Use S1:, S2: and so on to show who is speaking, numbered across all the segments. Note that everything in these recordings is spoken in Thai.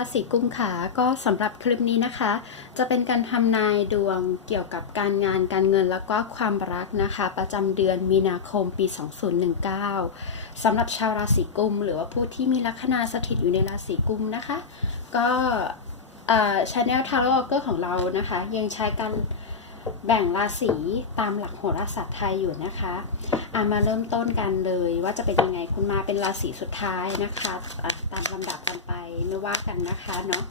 S1: ราศีกุมขาก็สำหรับคลิปนี้นะคะ จะเป็นการทำนายดวงเกี่ยวกับการงานการเงินแล้วก็ความรักนะคะ ประจำเดือนมีนาคมปี 2019สำหรับชาวราศีกุม หรือว่าผู้ที่มีลัคนาสถิตอยู่ในราศีกุมนะคะ ก็ชาแนลทาโร่เกอร์ของเรานะคะ ยังใช้การ แบ่งราศีตามหลักโหราศาสตร์ไทยอยู่นะคะอามาเริ่มต้นกันเลยว่าจะเป็นยังไงคุณมาเป็นราศีสุดท้ายนะคะะตามลำดับกันไปไม่ว่ากันนะคะเนาะ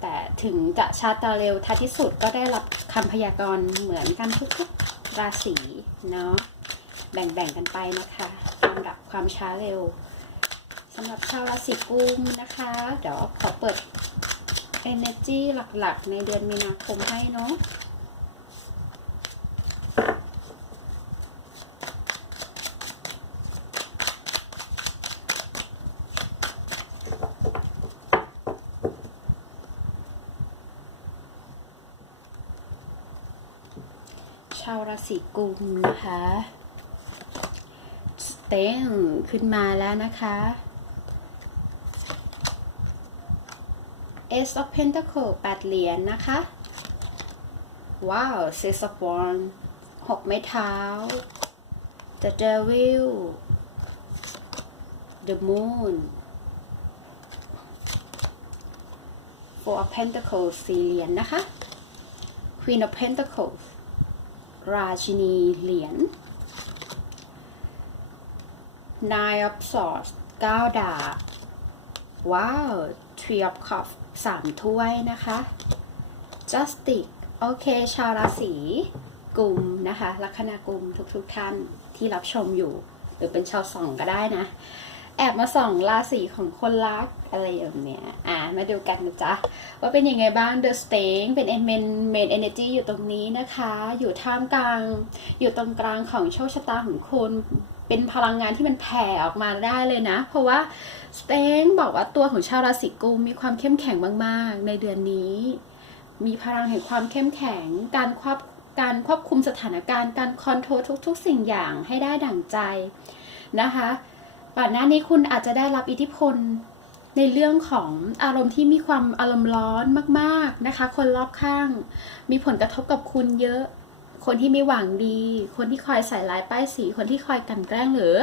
S1: แต่ถึงจะชาตาเร็วท้ายที่สุดก็ได้รับคำพยากรณ์เหมือนกันทุกๆราศีเนาะแบ่งๆกันไปนะคะลำดับความช้าเร็วสำหรับชาวราศีกุมนะคะ เดี๋ยวขอเปิด energy หลักๆ ในเดือนมีนาคมให้เนาะ ชาวราศี กุมนะคะ เต้งขึ้นมาแล้วนะคะ Ace of Pentacle 8เหรียญนนะคะ ว้าว Six of Wands หกไม้เท้า The Devil The Moon Four of Pentacles สี่เหรียญนนะคะ Queen of Pentacles ราชินีเหรียญ Nine of Swords เก้าดาบ ว้าว Three of Cups สามถ้วยนะคะ Justice โอเค ชาวราศีกุมนะคะ ลัคนากุมทุกๆทท่านที่รับชมอยู่ หรือเป็นชาวสองก็ได้นะ แอบมาส่องราศีของคนรักอะไรอย่างเนี้ย อ่า มาดูกันนะจ๊ะ ว่าเป็นยังไงบ้าง The Sting เป็น Main Main Energy อยู่ตรงนี้นะคะ อยู่ท่ามกลาง อยู่ตรงกลางของโชคชะตาของคุณเป็นพลังงานที่มันแผ่ออกมาได้เลยนะ เพราะว่าสเตงบอกว่าตัวของชาวราศีกุมมีความเข้มแข็งมากๆ ในเดือนนี้ มีพลังแห่งความเข้มแข็ง การควบการควบคุมสถานการณ์ การคอนโทรลทุก ๆ สิ่งอย่างให้ได้ดั่งใจนะคะ ก่อนหน้านี้คุณอาจจะได้รับอิทธิพลในเรื่องของอารมณ์ที่มีความอารมณ์ร้อนมาก ๆนะคะ คนรอบข้าง มีผลกระทบกับคุณเยอะ คนที่ไม่หวังดี คนที่คอยใส่ร้ายป้ายสี คนที่คอยกันแกล้งหรือ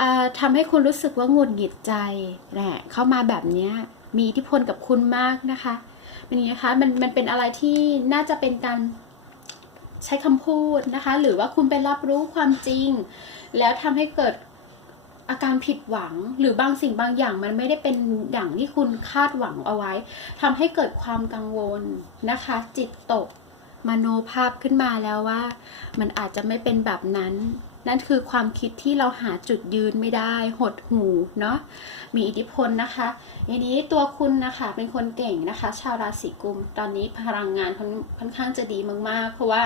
S1: อทำให้คุณรู้สึกว่าหงุดหงิดใจแหละเข้ามาแบบนี้มีอิทธิพลกับคุณมากนะคะเป็นอย่างนี้คะมันมันเป็นอะไรที่น่าจะเป็นการใช้คำพูดนะคะ หรือว่าคุณไปรับรู้ความจริง แล้วทำให้เกิด อาการผิดหวังหรือบางสิ่งบางอย่างมันไม่ได้เป็นอย่างที่คุณคาดหวังเอาไว้ทำให้เกิดความกังวลนะคะ จิตตกมโนภาพขึ้นมาแล้วว่า มันอาจจะไม่เป็นแบบนั้นนั่นคือความคิดที่เราหาจุดยืนไม่ได้หดหูเนาะมีอิทธิพลนะคะทีนี้ตัวคุณนะคะเป็นคนเก่งนะคะ ชาวราศีกุม ตอนนี้พลังงานค่อนข้างจะดีมากๆ เพราะว่า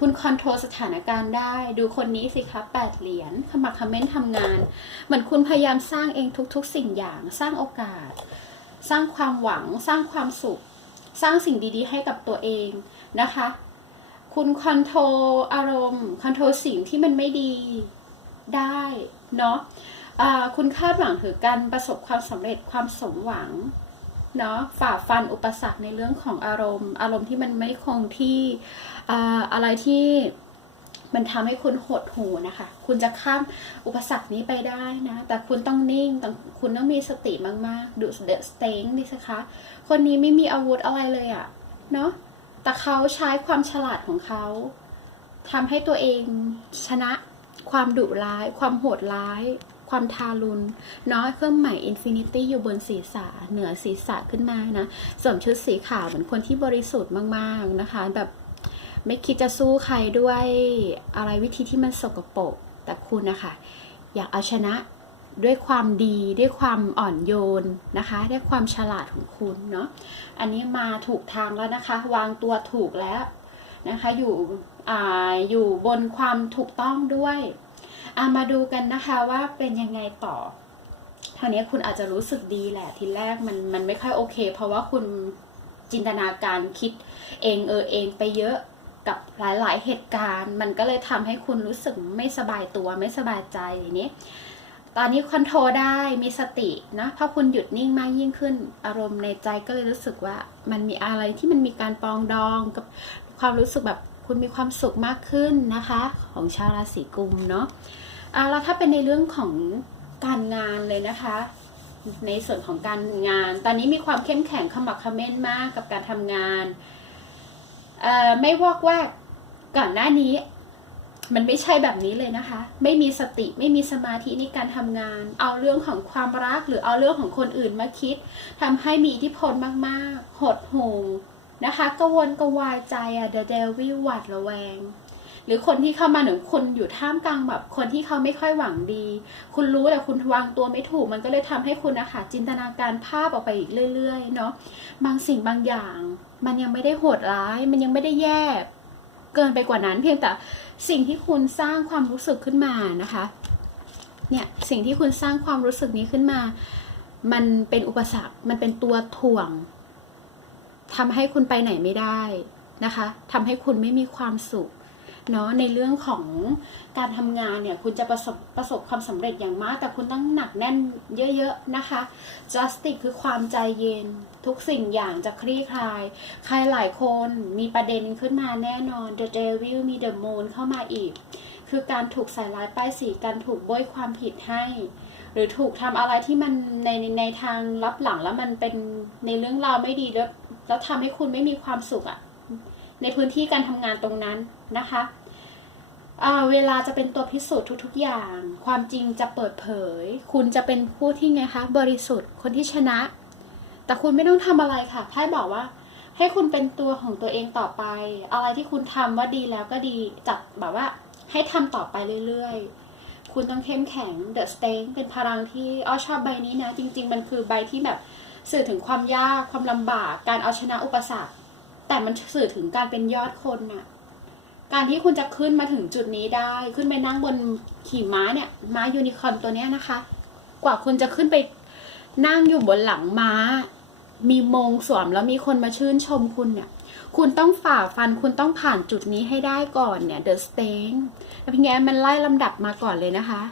S1: คุณคอนโทรลสถานการณ์ได้ ดูคนนี้สิคะแปดเหรียญขมักขม้นทำงาน เหมือนคุณพยายามสร้างเองทุกๆ สิ่งอย่าง สร้างโอกาส สร้างความหวัง สร้างความสุข สร้างสิ่งดีๆ ให้กับตัวเองนะคะ คุณคอนโทรลอารมณ์คอนโทรลสิ่งที่มันไม่ดีได้เนาะะคุณคาดหวังถึงการประสบความสำเร็จความสมหวัง เนาะฝ่าฟันอุปสรรคในเรื่องของอารมณ์ อารมณ์ที่มันไม่คงที่อะไรที่มันทำให้คุณหดหูนะคะ คุณจะข้ามอุปสรรคนี้ไปได้นะ แต่คุณต้องนิ่งต้องคุณต้องมีสติมากๆ ดูเดอะสเต็งดิสิคะ คนนี้ไม่มีอาวุธอะไรเลยอะเนาะ แต่เขาใช้ความฉลาดของเขาทำให้ตัวเองชนะความดุร้าย ความโหดร้าย ความทารุณน้อยเครื่องใหม่อินฟินิตี้อยู่บนศีรษะเหนือศีรษะขึ้นมานะสวมชุดสีขาวเหมือนคนที่บริสุทธิ์มาก ๆ นะคะ แบบไม่คิดจะสู้ใครด้วยอะไรวิธีที่มันสกปรกแต่คุณนะคะอยากเอาชนะด้วยความดีด้วยความอ่อนโยนนะคะด้วยความฉลาดของคุณเนาะอันนี้มาถูกทางแล้วนะคะ วางตัวถูกแล้วนะคะอยู่อ่าอยู่บนความถูกต้องด้วย อามาดูกันนะคะว่าเป็นยังไงต่อทานี้คุณอาจจะรู้สึกดีแหละ ทีแรกมันมันไม่ค่อยโอเค เพราะว่าคุณจินตนาการคิดเองเออเองไปเยอะกับหลายๆ เหตุการณ์ มันก็เลยทำให้คุณรู้สึกไม่สบายตัวไม่สบายใจอย่างนี้ตอนนี้คอนโทรลได้มีสตินะพอคุณหยุดนิ่งมากยิ่งขึ้น อารมณ์ในใจก็เลยรู้สึกว่ามันมีอะไรที่มันมีการปองดองกับความรู้สึกแบบ คุณมีความสุขมากขึ้นนะคะ ของชาวราศีกุมเนาะอะแล้วถ้าเป็นในเรื่องของการงานเลยนะคะ ในส่วนของการงาน ตอนนี้มีความเข้มแข็งขมักขม้นมากกับการทำงานเอ่อไม่วอกแวกก่อนหน้านี้ มันไม่ใช่แบบนี้เลยนะคะ ไม่มีสติไม่มีสมาธิในการทำงาน เอาเรื่องของความรักหรือเอาเรื่องของคนอื่นมาคิดทำให้มีอิทธิพลมาก ๆ หดหู่ นะคะกระวนกระวายใจอะ the devil หวาดระแวง หรือคนที่เข้ามาหนึ่งคุณอยู่ท่ามกลางแบบคนที่เขาไม่ค่อยหวังดี คุณรู้แต่คุณวางตัวไม่ถูก มันก็เลยทำให้คุณนะคะจินตนาการภาพออกไปอีกเรื่อยๆเนาะบางสิ่งบางอย่าง มันยังไม่ได้โหดร้าย มันยังไม่ได้แย่เกินไปกว่านั้น เพียงแต่สิ่งที่คุณสร้างความรู้สึกขึ้นมานะคะเนี่ยสิ่งที่คุณสร้างความรู้สึกนี้ขึ้นมา มันเป็นอุปสรรค มันเป็นตัวถ่วง ทำให้คุณไปไหนไม่ได้นะคะทำให้คุณไม่มีความสุขเนาะในเรื่องของการทำงานเนี่ยคุณจะประสบประสบความสำเร็จอย่างมาก แต่คุณต้องหนักแน่นเยอะๆนะคะ justice คือความใจเย็น ทุกสิ่งอย่างจะคลี่คลาย ใครหลายคนมีประเด็นขึ้นมาแน่นอน the devil มี the moon เข้ามาอีก คือการถูกใส่ร้ายป้ายสีการถูกโบยความผิดให้ หรือถูกทำอะไรที่มันในในในทางรับหลังแล้วมันเป็นในเรื่องราวไม่ดีแล้ว แล้วทำให้คุณไม่มีความสุขอะในพื้นที่การทำงานตรงนั้นนะคะเวลาจะเป็นตัวพิสูจน์ทุกๆอย่าง ความจริงจะเปิดเผย คุณจะเป็นผู้ที่ไงคะ บริสุทธิ์ คนที่ชนะ แต่คุณไม่ต้องทำอะไรค่ะไพ่บอกว่า ให้คุณเป็นตัวของตัวเองต่อไป อะไรที่คุณทำว่าดีแล้วก็ดีจัดแบบว่า ให้ทำต่อไปเรื่อยๆ คุณต้องเข้มแข็ง The s t a n เป็นพลังที่อ้อชอบใบนี้นะ จริง ๆ มันคือใบที่แบบ สื่อถึงความยากความลำบาก การเอาชนะอุปสรรค แต่มันสื่อถึงการเป็นยอดคนน่ะ การที่คุณจะขึ้นมาถึงจุดนี้ได้ ขึ้นไปนั่งบนขี่ม้าเนี่ยม้ายูนิคอร์นตัวเนี้ยนะคะ กว่าคุณจะขึ้นไปนั่งอยู่บนหลังม้า มีมงสวมแล้วมีคนมาชื่นชมคุณเนี่ย คุณต้องฝ่าฟันคุณต้องผ่านจุดนี้ให้ได้ก่อนเนี่ยเดอะสเตงแล้วพี่แง้มมันไล่ลำดับมาก่อนเลยนะคะ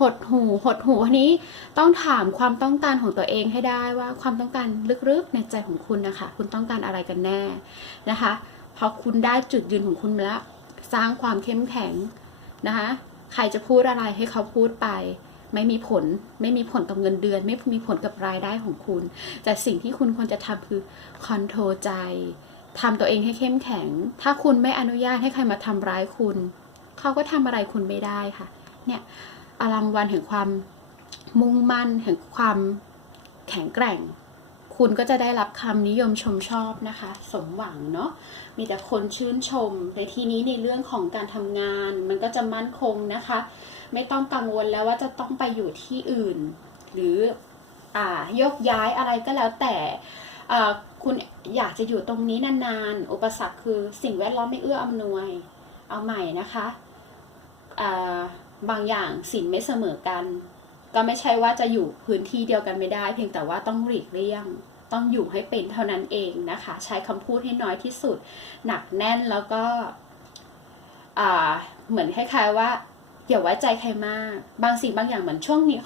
S1: หดหูหดหูวันนี้ต้องถามความต้องการของตัวเองให้ได้ว่าความต้องการลึกๆในใจของคุณนะคะ คุณต้องการอะไรกันแน่นะคะพอคุณได้จุดยืนของคุณมาแล้วสร้างความเข้มแข็งนะคะ ใครจะพูดอะไรให้เขาพูดไป ไม่มีผลไม่มีผลกับเงินเดือน ไม่มีผลกับรายได้ของคุณ แต่สิ่งที่คุณควรจะทำคือคอนโทรลใจทำตัวเองให้เข้มแข็ง ถ้าคุณไม่อนุญาตให้ใครมาทำร้ายคุณ เขาก็ทำอะไรคุณไม่ได้ค่ะ เนี่ย อลังวันแห่งความมุ่งมั่นแห่งความแข็งแกร่ง คุณก็จะได้รับคำนิยมชมชอบนะคะ สมหวังเนาะมีแต่คนชื่นชมในที่นี้ในเรื่องของการทำงาน มันก็จะมั่นคงนะคะ ไม่ต้องกังวลแล้วว่าจะต้องไปอยู่ที่อื่น หรืออ่ายกย้ายอะไรก็แล้วแต่คุณอยากจะอยู่ตรงนี้นานๆ อุปสรรคคือสิ่งแวดล้อมไม่เอื้ออำนวย เอาใหม่นะคะ บางอย่างสิ่งไม่เสมอกัน ก็ไม่ใช่ว่าจะอยู่พื้นที่เดียวกันไม่ได้ เพียงแต่ว่าต้องหลีกเลี่ยง ต้องอยู่ให้เป็นเท่านั้นเองนะคะ ใช้คำพูดให้น้อยที่สุด หนักแน่นแล้วก็เหมือนคล้ายๆว่าอย่าไว้ใจใครมาก บางสิ่งบางอย่างเหมือนช่วงนี้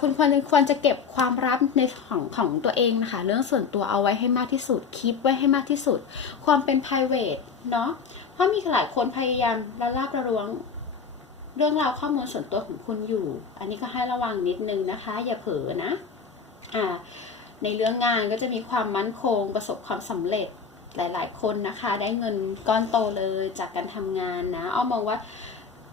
S1: คุณควรควรจะเก็บความลับในของของตัวเองนะคะ เรื่องส่วนตัวเอาไว้ให้มากที่สุดคลิปไว้ให้มากที่สุด ความเป็น private เนาะเพราะมีหลายคนพยายามละลาบระล้วง เรื่องราวข้อมูลส่วนตัวของคุณอยู่ อันนี้ก็ให้ระวังนิดนึงนะคะ อย่าเผลอนะอ่าในเรื่องงานก็จะมีความมั่นคงประสบความสำเร็จหลาย ๆ คนนะคะ ได้เงินก้อนโตเลยจากการทำงานนะเอ้อมองว่า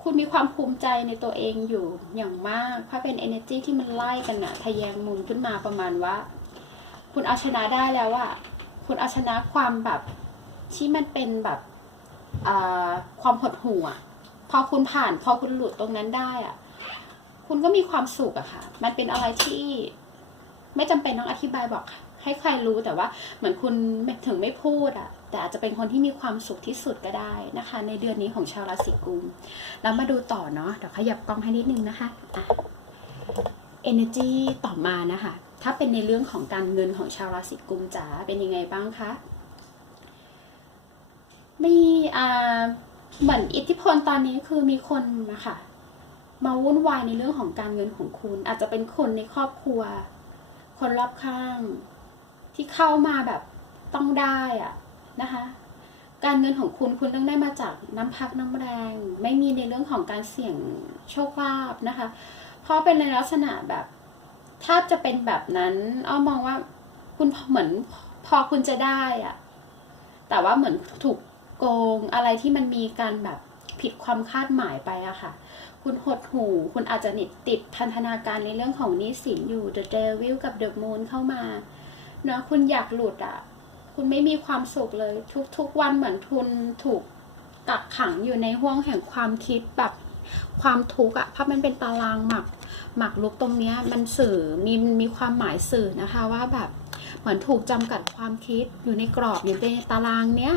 S1: คุณมีความภูมิใจในตัวเองอยู่อย่างมากเพราะเป็น energy ที่มันไล่กันอะทะแยงมุมขึ้นมาประมาณว่า คุณเอาชนะได้แล้วอะคุณเอาชนะความแบบที่มันเป็นแบบความหดหู่อะ พอคุณผ่าน พอคุณหลุดตรงนั้นได้อะคุณก็มีความสุขอะค่ะ มันเป็นอะไรที่ไม่จำเป็นต้องอธิบายบอก ให้ใครรู้แต่ว่าเหมือนคุณถึงไม่พูดอะแต่อาจจะเป็นคนที่มีความสุขที่สุดก็ได้นะคะ ในเดือนนี้ของชาวราศีกุมแล้วมาดูต่อเนาะเดี๋ยวขยับกล้องให้นิดนึงนะคะอะ energy ต่อมานะคะ ถ้าเป็นในเรื่องของการเงินของชาวราศีกุมจ๋าเป็นยังไงบ้างคะมีอ่า เหมือนอิทธิพลตอนนี้คือมีคนนะคะมาวุ่นวายในเรื่องของการเงินของคุณ อาจจะเป็นคนในครอบครัว คนรอบข้าง ที่เข้ามาแบบต้องได้อะนะคะ การเงินของคุณคุณต้องได้มาจากน้ำพักน้ำแรง ไม่มีในเรื่องของการเสี่ยงโชคลาภนะคะ เพราะเป็นในลักษณะแบบถ้าจะเป็นแบบนั้นอ้อมองว่าคุณเหมือนพอคุณจะได้อะแต่ว่าเหมือนถูก โกง อะไรที่มันมีการแบบผิดความคาดหมายไปอะค่ะ คุณหดหู คุณอาจจะนิดติดพันธนาการในเรื่องของนี้สินอยู่ The Devil กับ The Moon เข้ามาเนอะคุณอยากหลุดอะคุณไม่มีความสุขเลย ทุกๆวันเหมือนคุณถูกกักขังอยู่ในห้วงแห่งความคิดแบบความทุกข์อะเพราะมันเป็นตารางหมัก หมักลุกตรงเนี้ยมันสื่อมีมีความหมายสื่อนะคะว่าแบบเหมือนถูกจำกัดความคิดอยู่ในกรอบอยู่ในตารางเนี้ย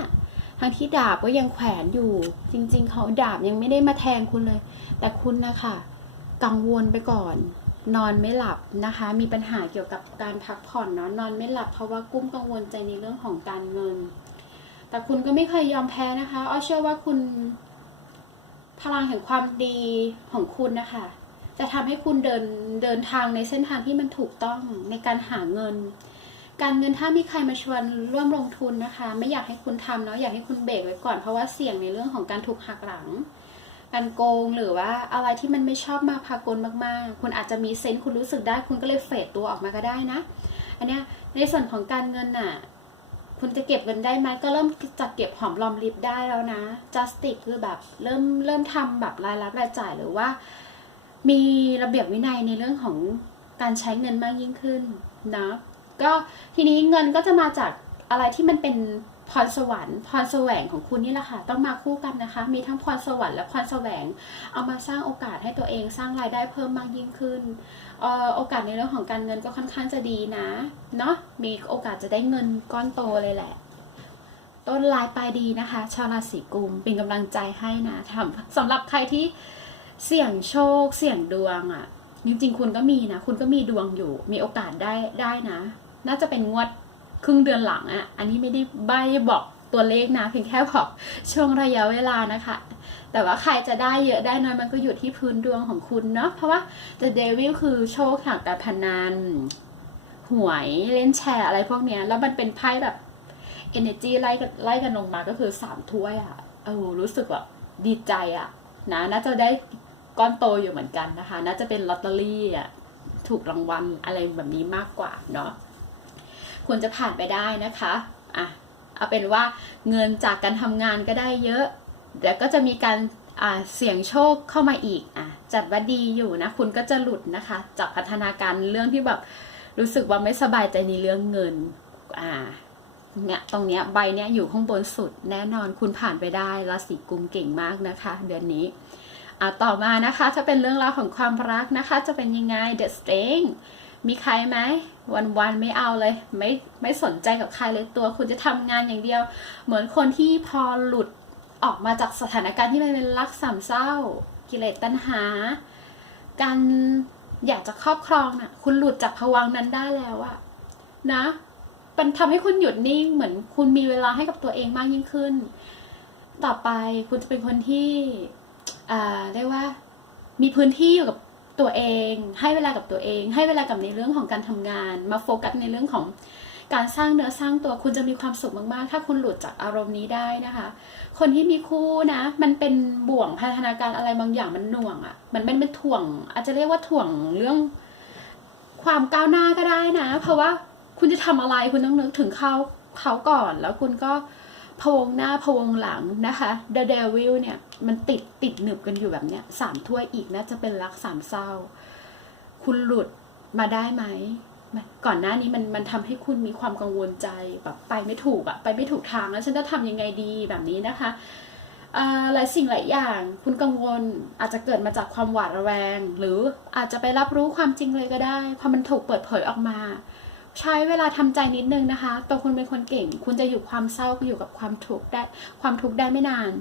S1: ทั้งที่ดาบก็ยังแขวนอยู่ จริง ๆ เขาดาบยังไม่ได้มาแทงคุณเลย แต่คุณนะคะกังวลไปก่อน นอนไม่หลับนะคะ มีปัญหาเกี่ยวกับการพักผ่อนเนาะนอนไม่หลับเพราะว่ากุ้มกังวลใจในเรื่องของการเงิน แต่คุณก็ไม่เคยยอมแพ้นะคะอ้อเชื่อว่าคุณ พลังแห่งความดีของคุณนะคะจะทำให้คุณเดินเดินทางในเส้นทางที่มันถูกต้องในการหาเงิน การเงินถ้ามีใครมาชวนร่วมลงทุนนะคะ ไม่อยากให้คุณทำเนาะอยากให้คุณเบรกไว้ก่อนเพราะว่าเสี่ยงในเรื่องของการถูกหักหลัง การโกงหรือว่าอะไรที่มันไม่ชอบมาพากลมากๆ คุณอาจจะมีเซนส์คุณรู้สึกได้ คุณก็เลยเฟดตัวออกมาก็ได้นะ อันเนี้ยในส่วนของการเงินน่ะคุณจะเก็บเงินได้ไหมก็เริ่มจัดเก็บหอมรอมริบได้แล้วนะ justice คือแบบเริ่มเริ่มทำแบบรายรับรายจ่ายหรือว่า มีระเบียบวินัยในเรื่องของการใช้เงินมากยิ่งขึ้นนะ ก็ทีนี้เงินก็จะมาจากอะไรที่มันเป็นพรสวรรค์พรแสวงของคุณนี่แหละค่ะ ต้องมาคู่กันนะคะ มีทั้งพรสวรรค์และพรแสวง เอามาสร้างโอกาสให้ตัวเองสร้างรายได้เพิ่มมากยิ่งขึ้นออโอกาสในเรื่องของการเงินก็ค่อนข้างจะดีนะเนาะมีโอกาสจะได้เงินก้อนโตเลยแหละ ต้นลายปลายดีนะคะ ชาวราศีกุมเป็นกำลังใจให้นะทำสำหรับใครที่เสี่ยงโชค เสี่ยงดวงอะ่ะจริงๆ คุณก็มีนะ คุณก็มีดวงอยู่ มีโอกาสได้ได้นะ น่าจะเป็นงวดครึ่งเดือนหลังอะ่ะอันนี้ไม่ได้ใบบอกตัวเลขนะเพียงแค่บอกช่วงระยะเวลานะคะ แต่ว่าใครจะได้เยอะได้น้อยมันก็อยู่ที่พื้นดวงของคุณเนาะเพราะว่า The Devil คือโชคทางการพนันหวยเล่นแชร์อะไรพวกเนี้ย แล้วมันเป็นไพ่แบบ energy ไล่กันไล่กันลงมาก็คือสามถ้วยอะเออรู้สึกแบบดีใจอะนะน่าจะได้ก้อนโตอยู่เหมือนกันนะคะ น่าจะเป็นลอตเตอรี่อะถูกรางวัลอะไรแบบนี้มากกว่าเนาะ ควรจะผ่านไปได้นะคะอะเอาเป็นว่าเงินจากการทำงานก็ได้เยอะเดี๋ยวก็จะมีการเสี่ยงโชคเข้ามาอีกอะจัดว่าดีอยู่นะ คุณก็จะหลุดนะคะ จากพัฒนาการเรื่องที่แบบรู้สึกว่าไม่สบายใจในเรื่องเงินอ่าเนี่ยตรงเนี้ยใบเนี้ยอยู่ข้างบนสุดแน่นอนคุณผ่านไปได้ราศีกุมเก่งมากนะคะ เดือนนี้อะต่อมานะคะ ถ้าเป็นเรื่องราวของความรักนะคะ จะเป็นยังไง The String มีใครไหมวันวันๆไม่เอาเลย ไม่ไม่สนใจกับใครเลยตัว คุณจะทำงานอย่างเดียว เหมือนคนที่พอหลุดออกมาจากสถานการณ์ที่มันเป็นรักสามเศร้า กิเลสตัณหา การอยากจะครอบครองน่ะ คุณหลุดจากภวังนั้นได้แล้วอะนะมันทำให้คุณหยุดนิ่งเหมือนคุณมีเวลาให้กับตัวเองมากยิ่งขึ้น ต่อไปคุณจะเป็นคนที่อ่าเรียกว่า มีพื้นที่อยู่กับ ตัวเอง ให้เวลากับตัวเอง ให้เวลากับในเรื่องของการทำงาน มาโฟกัสในเรื่องของการสร้างเนื้อสร้างตัวคุณจะมีความสุขมากๆ ถ้าคุณหลุดจากอารมณ์นี้ได้นะคะ คนที่มีคู่นะ มันเป็นบ่วงพัฒนาการอะไรบางอย่างมันหน่วงอะ่ะ มันเป็นเป็นถ่วง อาจจะเรียกว่าถ่วงเรื่องความก้าวหน้าก็ได้นะ เพราะว่าคุณจะทำอะไรคุณต้องนึกถึงเขาเขาก่อน แล้วคุณก็ พวงหน้าพวงหลังนะคะ The Devil เนี่ย มันติดติดหนึบกันอยู่แบบเนี้ยสามถ้วยอีกน่าจะเป็นรักสามเศร้า คุณหลุดมาได้ไหม ก่อนหน้านี้มันมันทำให้คุณมีความกังวลใจแบบไปไม่ถูกอะไปไม่ถูกทางแล้วฉันจะทำยังไงดีแบบนี้นะคะหลายสิ่งหลายอย่าง คุณกังวลอาจจะเกิดมาจากความหวาดระแวง หรืออาจจะไปรับรู้ความจริงเลยก็ได้พอมันถูกเปิดเผยออกมา ใช้เวลาทำใจนิดนึงนะคะตัวคุณเป็นคนเก่ง คุณจะอยู่ความเศร้าอยู่กับความทุกข์ได้ความทุกข์ได้ไม่นาน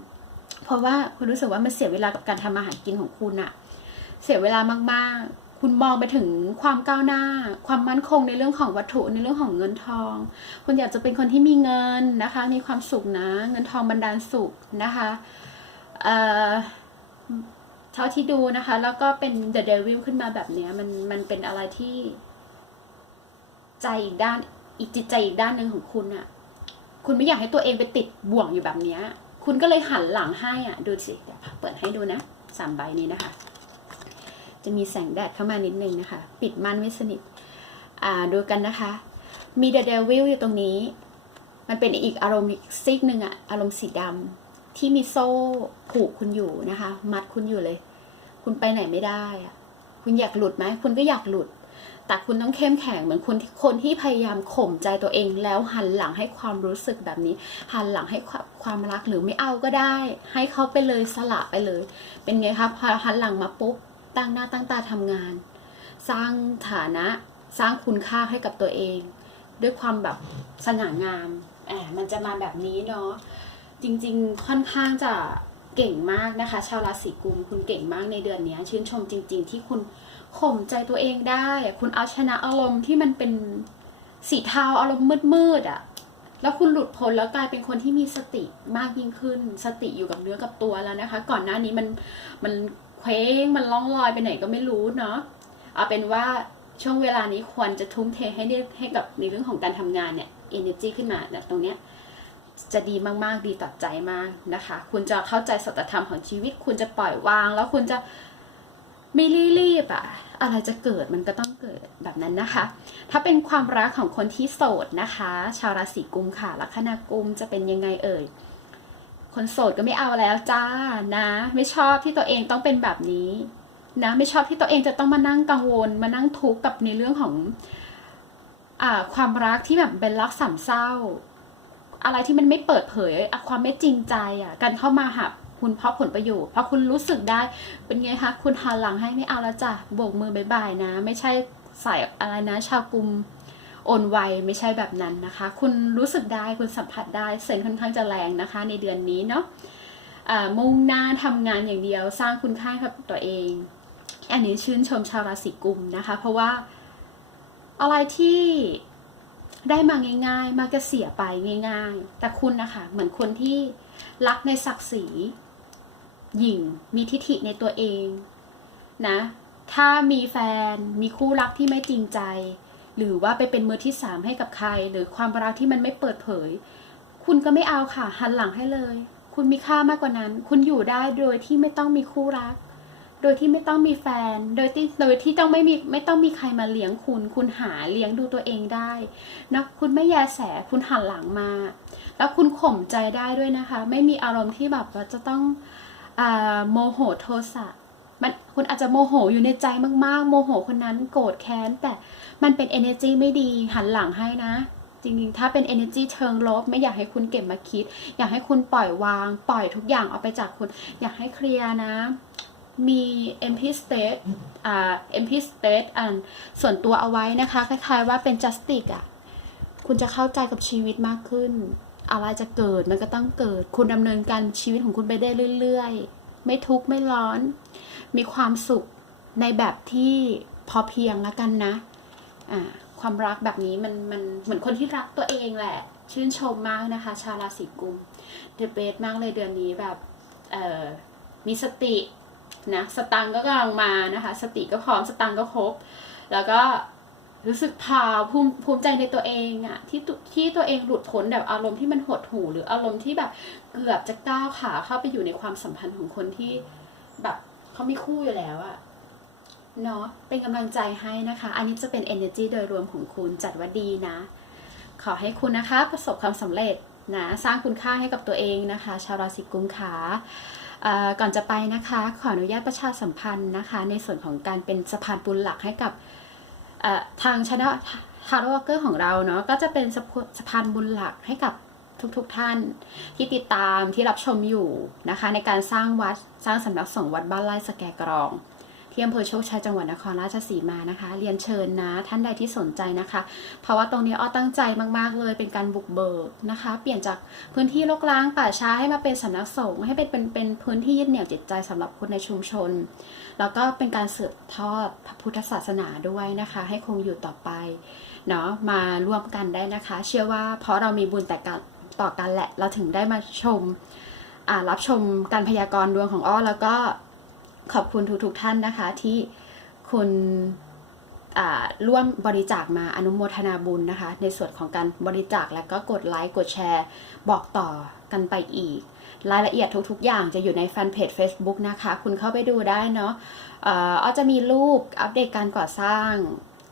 S1: เพราะว่าคุณรู้สึกว่ามันเสียเวลากับการทำอาหารกินของคุณอะเสียเวลามากๆ คุณมองไปถึงความก้าวหน้า ความมั่นคงในเรื่องของวัตถุในเรื่องของเงินทอง คุณอยากจะเป็นคนที่มีเงินนะคะ มีความสุขนะ เงินทองบรรดาลสุขนะคะเอ่อเท่าที่ดูนะคะ แล้วก็เป็น The Devil ขึ้นมาแบบเนี้ยมันมันเป็นอะไรที่ ใจอีกด้าน อีกจิตใจอีกด้านหนึ่งของคุณอะคุณไม่อยากให้ตัวเองไปติดบ่วงอยู่แบบนี้คุณก็เลยหันหลังให้อะ ดูสิเดี๋ยวเปิดให้ดูนะสามใบนี้นะคะ จะมีแสงแดดเข้ามานิดนึงนะคะ ปิดม่านไม่สนิท อ่าดูกันนะคะ มี The Devil อยู่ตรงนี้ มันเป็นอีกอารมณ์อีกซีกหนึ่งอะอารมณ์สีดำที่มีโซ่ผูกคุณอยู่นะคะ มัดคุณอยู่เลย คุณไปไหนไม่ได้อะคุณอยากหลุดไหมคุณก็อยากหลุด แต่คุณต้องเข้มแข็งเหมือนคนที่คนที่พยายามข่มใจตัวเอง แล้วหันหลังให้ความรู้สึกแบบนี้ หันหลังให้ความความรักหรือไม่เอาก็ได้ ให้เขาไปเลยสละไปเลย เป็นไงคะพอหันหลังมาปุ๊บตั้งหน้าตั้งตาทำงาน สร้างฐานะสร้างคุณค่าให้กับตัวเอง ด้วยความแบบสง่างามแอบมันจะมาแบบนี้เนาะจริงๆค่อนข้างจะเก่งมากนะคะ ชาวราศีกุมคุณเก่งมากในเดือนนี้ชื่นชมจริง ๆ ที่คุณ ข่มใจตัวเองได้ คุณเอาชนะอารมณ์ที่มันเป็นสีเทาอารมณ์มืดๆอะ่ะ แล้วคุณหลุดพ้นแล้วกลายเป็นคนที่มีสติมากยิ่งขึ้น สติอยู่กับเนื้อกับตัวแล้วนะคะ ก่อนหน้านี้มันมันเคว้งมันล่องลอยไปไหนก็ไม่รู้เนาะเอาเป็นว่าช่วงเวลานี้ควรจะทุ่มเทให้ให้กับในเรื่องของการทำงานเนี่ย energy ขึ้นมาแบบตรงเนี้ยจะดีมากๆ ดีต่อใจมากนะคะ คุณจะเข้าใจสัจธรรมของชีวิต คุณจะปล่อยวาง แล้วคุณจะ ไม่รีบอะอะไรจะเกิดมันก็ต้องเกิดแบบนั้นนะคะ ถ้าเป็นความรักของคนที่โสดนะคะ ชาวราศีกุมค่ะลัคนากุมจะเป็นยังไงเอ่ย คนโสดก็ไม่เอาแล้วจ้านะ ไม่ชอบที่ตัวเองต้องเป็นแบบนี้นะไม่ชอบที่ตัวเองจะต้องมานั่งกังวล มานั่งทุกข์กับในเรื่องของอ่าความรักที่แบบเป็นรักสามเศร้า อะไรที่มันไม่เปิดเผยความไม่จริงใจอะการเข้ามาหา คุณเพราะผลประโยชน์เพราะคุณรู้สึกได้เป็นไงคะคุณหันหลังให้ไม่เอาแล้วจ้ะโบกมือบายบายนะ ไม่ใช่ใส่อะไรนะ ชาวกลุ่มโอนไวไม่ใช่แบบนั้นนะคะ คุณรู้สึกได้คุณสัมผัสได้เซนค่อนข้างจะแรงนะคะ ในเดือนนี้เนาะอ่ามุ่งหน้าทำงานอย่างเดียวสร้างคุณค่าให้กับตัวเอง อันนี้ชื่นชมชาวราศีกุมนะคะ เพราะว่าอะไรที่ได้มาง่าย ๆ มากจะเสียไปง่าย ๆ แต่คุณนะคะ เหมือนคนที่รักในศักดิ์ศรี หยิ่ง มีทิฐิในตัวเองนะ ถ้ามีแฟนมีคู่รักที่ไม่จริงใจ หรือว่าไปเป็นมือที่สามให้กับใคร หรือความรักที่มันไม่เปิดเผย คุณก็ไม่เอาค่ะ หันหลังให้เลย คุณมีค่ามากกว่านั้น คุณอยู่ได้โดยที่ไม่ต้องมีคู่รัก โดยที่ไม่ต้องมีแฟน โดยที่โดยที่ต้องไม่มีไม่ต้องมีใครมาเลี้ยงคุณ คุณหาเลี้ยงดูตัวเองได้นะคุณไม่แยแสคุณหันหลังมา แล้วคุณข่มใจได้ด้วยนะคะ ไม่มีอารมณ์ที่แบบว่าจะต้อง โมโหโทสะมันคุณอาจจะโมโหอยู่ในใจมากๆ โมโหคนนั้นโกรธแค้น แต่มันเป็น energy ไม่ดีหันหลังให้นะ จริงๆ ถ้าเป็น energy เชิงลบ ไม่อยากให้คุณเก็บมาคิด อยากให้คุณปล่อยวาง ปล่อยทุกอย่างออกไปจากคุณ อยากให้เคลียร์นะ มี empty state อ่า empty state อันส่วนตัวเอาไว้นะคะ คล้ายๆว่าเป็น justice อะ คุณจะเข้าใจกับชีวิตมากขึ้น อะไรจะเกิดมันก็ต้องเกิด คุณดำเนินการชีวิตของคุณไปได้เรื่อยๆ ไม่ทุกข์ไม่ร้อน มีความสุขในแบบที่พอเพียงล้วกันนะอ่าความรักแบบนี้มันมันเหมือนคนที่รักตัวเองแหละ ชื่นชมมากนะคะ ชาวราศีกุมเดอะเบสมากเลยเดือนนี้แบบเอ่อมีสตินะสตังก็กำลังมานะคะ สติก็พร้อมสตังก็ครบ แล้วก็ รู้สึกพาวภูมิภูมิใจในตัวเองอะที่ตุที่ตัวเองหลุดพ้นแบบอารมณ์ที่มันหดหู่หรืออารมณ์ที่แบบเกือบจะก้าวขาเข้าไปอยู่ในความสัมพันธ์ของคนที่แบบเขามีคู่อยู่แล้วอะเนาะเป็นกำลังใจให้นะคะ อันนี้จะเป็น energy โดยรวมของคุณจัดว่าดีนะ ขอให้คุณนะคะ ประสบความสำเร็จนะสร้างคุณค่าให้กับตัวเองนะคะ ชาวราศีกุมขาอ่อก่อนจะไปนะคะ ขออนุญาตประชาสัมพันธ์นะคะ ในส่วนของการเป็นสะพานบุญหลักให้กับ ทางช anel ฮาร์วอร์เกอร์ของเราเนาะก็จะเป็นสะพสะพานบุญหลักให้กับทุกๆทท่านที่ติดตามที่รับชมอยู่นะคะ ในการสร้างวัดสร้างสำนักสงฆ์วัดบ้านไร่สแกกรอง ที่อำเภอโชคชัยจังหวัดนครราชสีมานะคะ เรียนเชิญนะท่านใดที่สนใจนะคะ เพราะว่าตรงนี้อ้อตั้งใจมากๆเลยเป็นการบุกเบิกนะคะ เปลี่ยนจากพื้นที่รกร้างป่าช้าให้มาเป็นสำนักสงฆ์ให้เป็นเป็นเป็นพื้นที่ยึดเหนี่ยวจิตใจสำหรับคนในชุมชน แล้วก็เป็นการสืบทอดพระพุทธศาสนาด้วยนะคะ ให้คงอยู่ต่อไปเนาะมาร่วมกันได้นะคะ เชื่อว่าเพราะเรามีบุญแต่กันต่อกันแหละเราถึงได้มาชมอ่ารับชมการพยากรณ์ดวงของอ้อแล้วก็ ขอบคุณทุกๆท่านนะคะที่คุณร่วมบริจาคมาอนุโมทนาบุญนะคะ ในส่วนของการบริจาคแล้วก็กดไลค์กดแชร์ บอกต่อกันไปอีก รายละเอียดทุกๆ อย่างจะอยู่ในแฟนเพจ Facebook นะคะ คุณเข้าไปดูได้เนาะอ่ออ้อจะมีรูปอัปเดตการก่อสร้าง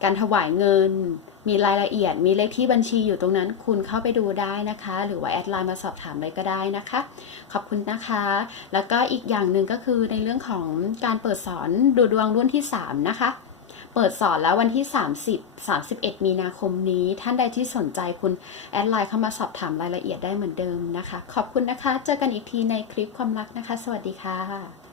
S1: การถวายเงิน มีรายละเอียด มีเลขที่บัญชีอยู่ตรงนั้น คุณเข้าไปดูได้นะคะ หรือว่าแอดไลน์มาสอบถามเลยก็ได้นะคะ ขอบคุณนะคะ แล้วก็อีกอย่างหนึ่งก็คือในเรื่องของการเปิดสอนดูดวงรุ่นที่ 3 นะคะเปิดสอนแล้ววันที่ 30 31 มีนาคมนี้ ท่านใดที่สนใจคุณแอดไลน์เข้ามาสอบถามรายละเอียดได้เหมือนเดิมนะคะ ขอบคุณนะคะ เจอกันอีกทีในคลิปความรักนะคะ สวัสดีค่ะ